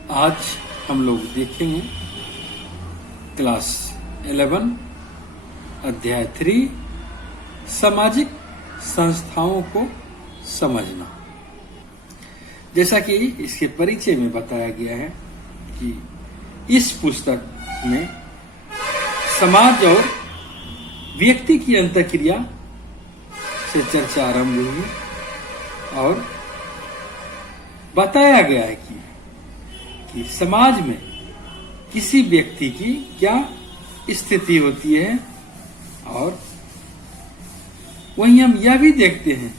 आज हम लोग देखेंगे क्लास 11 अध्याय 3 सामाजिक संस्थाओं को समझना। जैसा कि इसके परिचय में बताया गया है कि इस पुस्तक में समाज और व्यक्ति की अंतःक्रिया से चर्चा आरंभ हुई और बताया गया है कि समाज में किसी व्यक्ति की क्या स्थिति होती है, और वहीं हम यह भी देखते हैं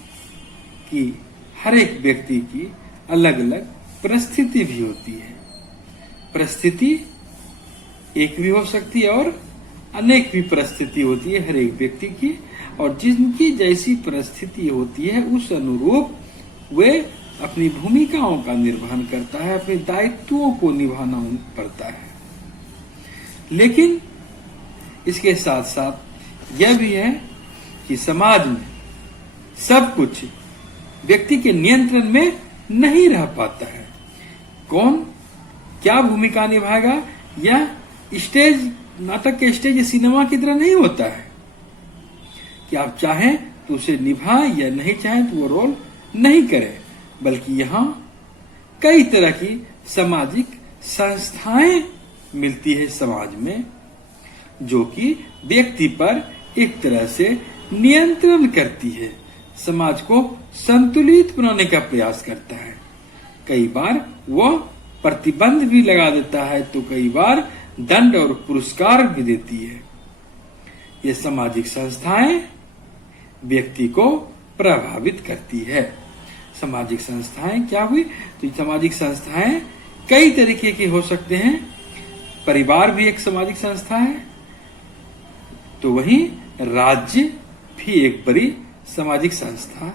कि हर एक व्यक्ति की अलग अलग परिस्थिति भी होती है। परिस्थिति एक भी हो सकती है और अनेक भी परिस्थिति होती है हर एक व्यक्ति की, और जिनकी जैसी परिस्थिति होती है उस अनुरूप वे अपनी भूमिकाओं का निर्वहन करता है, अपने दायित्वों को निभाना पड़ता है। लेकिन इसके साथ साथ यह भी है कि समाज में सब कुछ व्यक्ति के नियंत्रण में नहीं रह पाता है। कौन क्या भूमिका निभाएगा यह स्टेज नाटक के स्टेज सिनेमा की तरह नहीं होता है कि आप चाहें तो उसे निभाएं या नहीं चाहें तो वो रोल नहीं करें, बल्कि यहाँ कई तरह की सामाजिक संस्थाएं मिलती है समाज में, जो कि व्यक्ति पर एक तरह से नियंत्रण करती है, समाज को संतुलित बनाने का प्रयास करता है। कई बार वह प्रतिबंध भी लगा देता है तो कई बार दंड और पुरस्कार भी देती है। ये सामाजिक संस्थाएं व्यक्ति को प्रभावित करती है। सामाजिक संस्थाएं क्या हुई? तो सामाजिक संस्थाएं कई तरीके के हो सकते हैं। परिवार भी एक सामाजिक संस्था है, तो वहीं राज्य भी एक बड़ी सामाजिक संस्था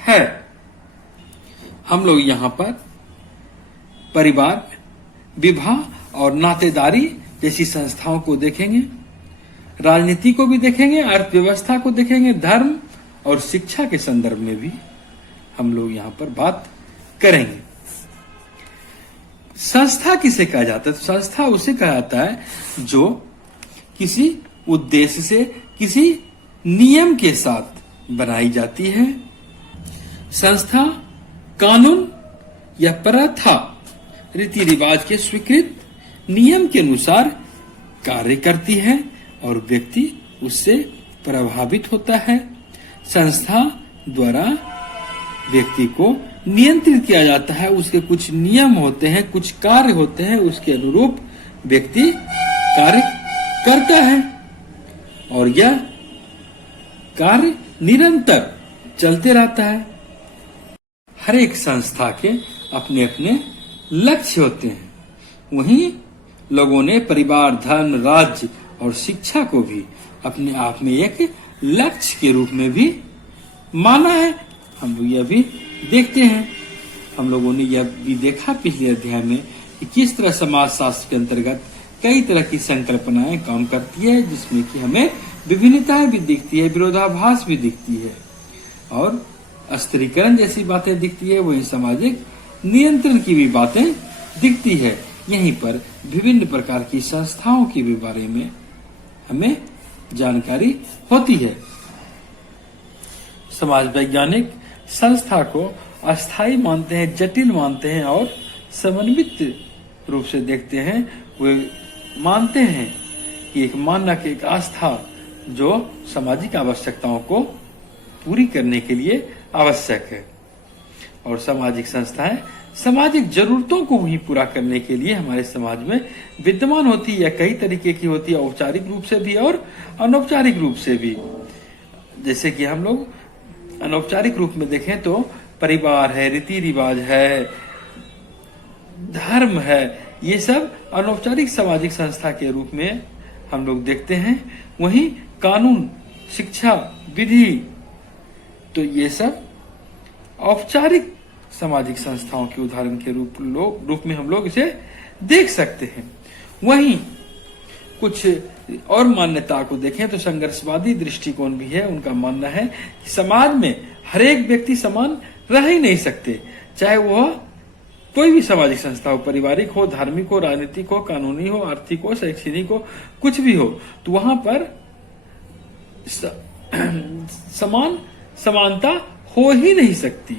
है। हम लोग यहाँ पर परिवार, विवाह और नातेदारी जैसी संस्थाओं को देखेंगे, राजनीति को भी देखेंगे, अर्थव्यवस्था को देखेंगे, धर्म और शिक्षा के संदर्भ में भी हम लोग यहाँ पर बात करेंगे। संस्था किसे कहा जाता है? तो संस्था उसे कहा जाता है जो किसी उद्देश्य से, किसी नियम के साथ बनाई जाती है। संस्था कानून या प्रथा, रीति रिवाज के स्वीकृत नियम के अनुसार कार्य करती है और व्यक्ति उससे प्रभावित होता है। संस्था द्वारा व्यक्ति को नियंत्रित किया जाता है। उसके कुछ नियम होते हैं, कुछ कार्य होते हैं, उसके अनुरूप व्यक्ति कार्य करता है और यह कार्य निरंतर चलते रहता है। हर एक संस्था के अपने अपने लक्ष्य होते हैं। वहीं लोगों ने परिवार, धर्म, राज्य और शिक्षा को भी अपने आप में एक लक्ष्य के रूप में भी माना है। हम लोग यह भी देखते हैं, हम लोगों ने यह भी देखा पिछले अध्याय में कि किस तरह समाज शास्त्र के अंतर्गत कई तरह की संकल्पनाएं काम करती है, जिसमें कि हमें विभिन्नताएं भी दिखती है, विरोधाभास भी दिखती है और अस्त्रीकरण जैसी बातें दिखती है। वहीं सामाजिक नियंत्रण की भी बातें दिखती है। यहीं पर विभिन्न प्रकार की संस्थाओं के भी बारे में हमें जानकारी होती है। समाज वैज्ञानिक संस्था को अस्थायी मानते हैं, जटिल मानते हैं और समन्वित रूप से देखते हैं। वे मानते हैं कि एक मानक, एक आस्था जो सामाजिक आवश्यकताओं को पूरी करने के लिए आवश्यक है, और सामाजिक संस्थाएं सामाजिक जरूरतों को भी पूरा करने के लिए हमारे समाज में विद्यमान होती है। कई तरीके की होती है, औपचारिक रूप से भी और अनौपचारिक रूप से भी। जैसे कि हम लोग अनौपचारिक रूप में देखें तो परिवार है, रीति रिवाज है, धर्म है, ये सब अनौपचारिक सामाजिक संस्था के रूप में हम लोग देखते हैं। वहीं कानून, शिक्षा, विधि, तो ये सब औपचारिक सामाजिक संस्थाओं के उदाहरण के रूप में हम लोग इसे देख सकते हैं। वहीं कुछ और मान्यता को देखें तो संघर्षवादी दृष्टिकोण भी है। उनका मानना है कि समाज में हर एक व्यक्ति समान रह ही नहीं सकते, चाहे वह कोई भी सामाजिक संस्था हो, पारिवारिक हो, धार्मिक हो, राजनीतिक हो, कानूनी हो, आर्थिक हो, शैक्षणिक हो, कुछ भी हो, तो वहां पर समानता हो ही नहीं सकती।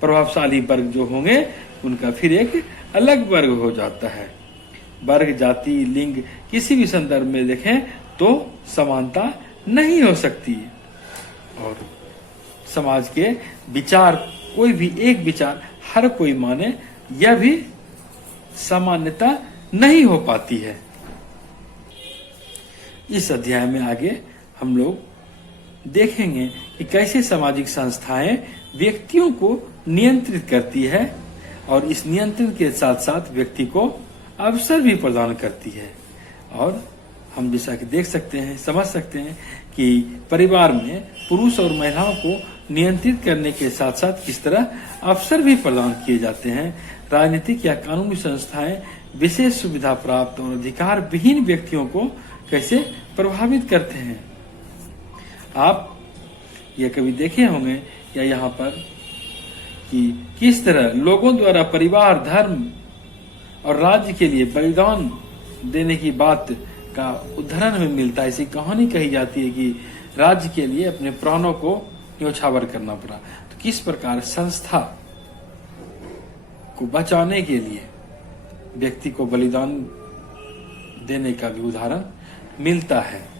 प्रभावशाली वर्ग जो होंगे उनका फिर एक अलग वर्ग हो जाता है। वर्ग, जाति, लिंग किसी भी संदर्भ में देखें तो समानता नहीं हो सकती। और समाज के विचार, कोई भी एक विचार हर कोई माने, यह भी सामान्यता नहीं हो पाती है। इस अध्याय में आगे हम लोग देखेंगे कि कैसे सामाजिक संस्थाएं व्यक्तियों को नियंत्रित करती है और इस नियंत्रण के साथ साथ व्यक्ति को अवसर भी प्रदान करती है। और हम जैसा कि देख सकते हैं, समझ सकते हैं कि परिवार में पुरुष और महिलाओं को नियंत्रित करने के साथ साथ किस तरह अवसर भी प्रदान किए जाते हैं। राजनीतिक या कानूनी संस्थाएं विशेष सुविधा प्राप्त और अधिकार विहीन व्यक्तियों को कैसे प्रभावित करते हैं। आप ये कभी देखे होंगे या यहाँ पर कि किस तरह लोगों द्वारा परिवार, धर्म और राज्य के लिए बलिदान देने की बात का उदाहरण हमें मिलता है। ऐसी कहानी कही जाती है कि राज्य के लिए अपने प्राणों को न्यौछावर करना पड़ा। तो किस प्रकार संस्था को बचाने के लिए व्यक्ति को बलिदान देने का भी उदाहरण मिलता है।